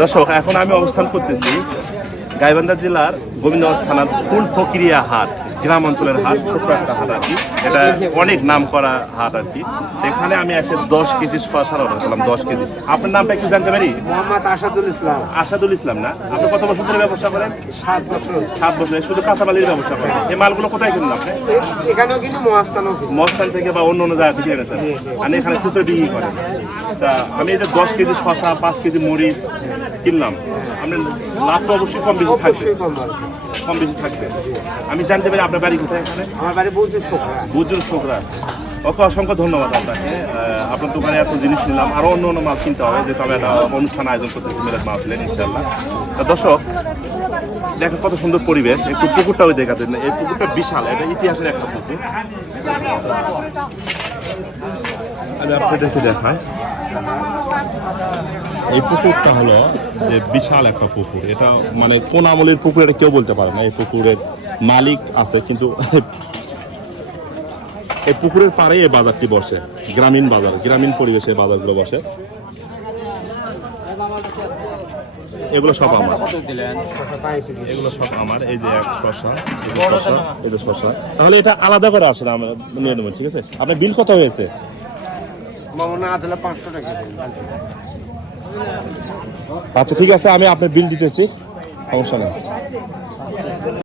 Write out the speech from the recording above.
দর্শক, এখন আমি অবস্থান করতেছি গাইবান্ধা জেলার গোবিন্দগঞ্জ থানার ফুল ফকিরিয়া হাট, গ্রাম অঞ্চলের হাট, ছোট্ট একটা হাট আর কি। এটা অনেক নাম করা হাট আর কি। এখানে আমি এসে 10 কেজি শসা অর্ডার করলাম। 10 কেজি। আপনার নামটা একটু জানতে পারি? মোহাম্মদ আসাদুল ইসলাম। আসাদুল ইসলাম না? আপনি কত বছর ধরে ব্যবসা করেন? 7 বছর। 7 বছর। শুধু কাঁচামালির ব্যবসা করেন? এই মালগুলো কোথায় কিনুন আপনি? এখানেও কিন্তু মহাস্থানও কিনি। মস্তান থেকে বা অন্য অন্য জায়গা থেকে এনেছেন? আমি এখানে খুচরো বিক্রি করেন। তা আমি এই যে 10 কেজি শসা, 5 কেজি মরিচ কিনলাম, আপনার লাভ তো অবশ্যই কম বেশি থাকবে। অবশ্যই কম হবে। কম বেশি থাকবে। আমি জানতে পারি আপনার বাড়ি কোথায়? এখানে আমার বাড়ি বলতে ছোকরা। বুজুর ছোকরা। ওকে, অসংখ্য ধন্যবাদ আপনাকে। আপনার দোকানে এত জিনিস নিলাম, আরো অন্য অন্য মাছ কিনতে হবে, যেহেতু আমি একটা অনুষ্ঠান আয়োজন করতেছি মেলার মাহফিলের, ইনশাআল্লাহ। তা দর্শক, দেখেন কত সুন্দর পরিবেশ। একটু পুকুরটাও দেখাতে, এই পুকুরটা বিশাল, এটা ইতিহাসের একটা পুকুর। আমি আপনাদের একটু দেখাই। এই পুকুরটা হলো যে বিশাল একটা পুকুর। এটা মানে কোন আমলের পুকুর এটা কেউ বলতে পারে না। এই পুকুরের মালিক আছে, কিন্তু এই পুকুরের পাড়ে এই বাজারটি বসে। গ্রামীণ বাজার, গ্রামীণ পরিবেশে বাজারগুলো বসে। এগুলো সব আমার, এগুলো সব আমার। এই যে এক শসা, এই যে শসা। তাহলে এটা আলাদা করে আসে না, আমরা নিয়ে নেবো, ঠিক আছে? আপনার বিল কত হয়েছে? মামনা আদলা 500 টাকা। আচ্ছা ঠিক আছে, আমি আপনার বিল দিতেছি, সমস্যা নেই।